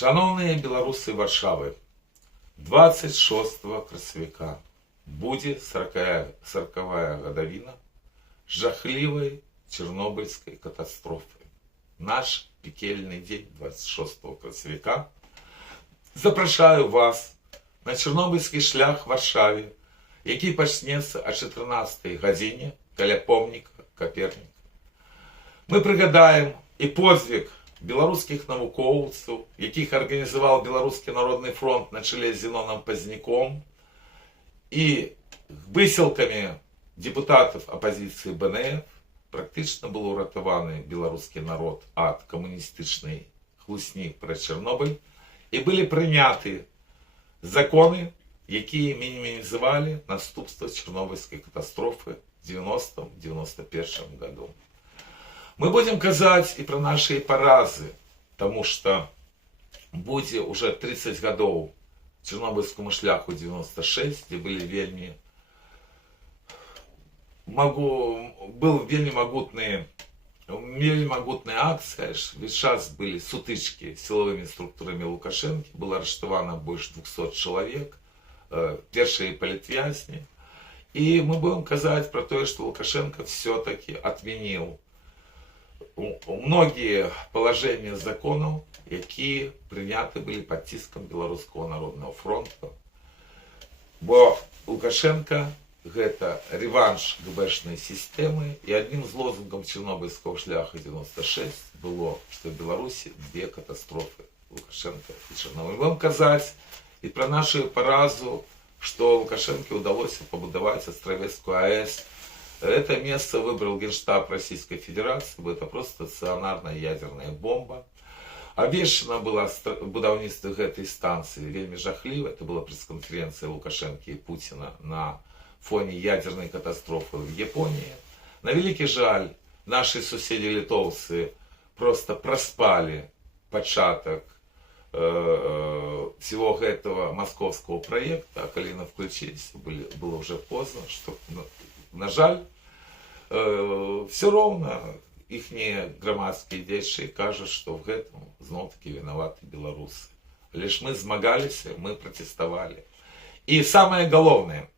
Шановні білоруси Варшави, 26 красавіка буде 40-я годовина жахливой Чернобыльской катастрофы. Наш пекельный день 26 красавіка. Запрошаю вас на Чернобыльский шлях в Варшаве, який почнеться о 14-й годині каля помніка Коперніка. Ми пригадаємо і подвиг белорусских навукоўцаў, якіх арганізаваў Беларускі народны фронт на чале з Зіноном Пазняком, і высілкамі депутатов оппозиции БНФ практично был уратаваны белорусский народ от коммунистичной хлусні про Чернобыль, и были приняты законы, якія мінімізували наступства Чернобыльской катастрофы в 90-91 году. Мы будем казать и про наши поразы, потому что будзе уже 30 годов Чернобыльскому шляху 96, где были вельмі могутная акция, весь час были сутычки с силовыми структурами Лукашенко, было арыштовано больше 200 человек, первые политвязни. И мы будем казать про то, что Лукашенко все-таки отменил многие положения законов, які прийняты были под тиском Белорусского народного фронта. Бо Лукашенко это реванш ГБшной системы, и одним из лозунгов Чернобыльского шляха 96 было, что в Беларуси две катастрофы: Лукашенко и Чернобыль. Будем казать и про нашу поразу, что Лукашенко удалось побудовать Островецкую АЭС. Это место выбрал Генштаб Российской Федерации, это просто стационарная ядерная бомба. Обвешена была будаўніцтва этой станции вельмі жахліва. Это была пресс-конференция Лукашенко и Путина на фоне ядерной катастрофы в Японии. На великий жаль, наши соседи-литовцы просто проспали початок всего этого московского проекта, а когда включились, было уже поздно, что, на жаль, все равно ихние громадские дзеячы кажут, что в этом зноў-таки виноваты белорусы. Лишь мы змагались, мы протестовали. И самое главное,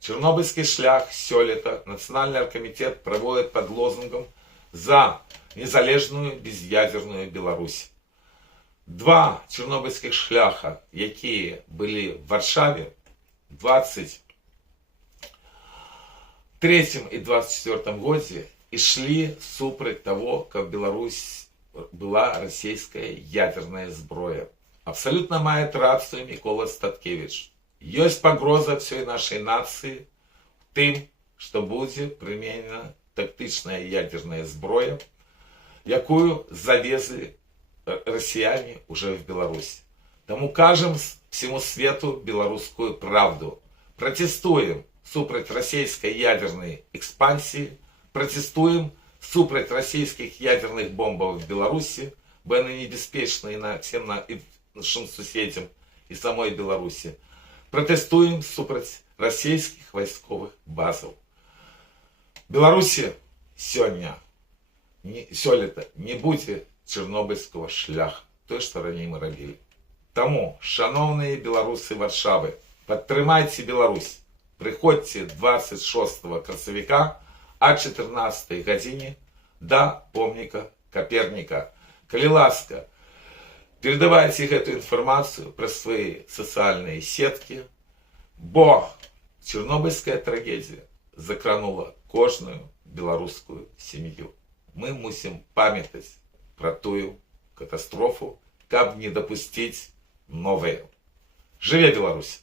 Чернобыльский шлях сёлета Национальный оргкомитет проводит под лозунгом за незалежную безъядерную Беларусь. Два чернобыльских шляха, якія были в Варшаве в 23 и 24 году, и шли супрать того, как Беларусь была российская ядерная зброя. Абсолютно мает рацию Микола Статкевич. Есть погроза всей нашей нации тем, что будет применена тактичная ядерная зброя, якую завезли россияне уже в Беларусь. Тому кажем всему свету белорусскую правду. Протестуем супрать российской ядерной экспансии, протестуем супрать российских ядерных бомбов в Беларуси, бо они небеспечны всем нашим соседям и самой Беларуси. Протестуем супрать российских войсковых базов. Беларуси сёлета не будет Чернобыльского шляха, той, что ранее мы робили. Тому, шановные белорусы Варшавы, подтримайте Беларусь. Приходьте 26 красавіка о 14 године до помника Коперника. Коли ласка, передавайте эту информацию про свои социальные сетки, бо Чернобыльская трагедия закранула кожную белорусскую семью. Мы мусим памятать про тую катастрофу, каб не допустить новые. Живе Беларусь!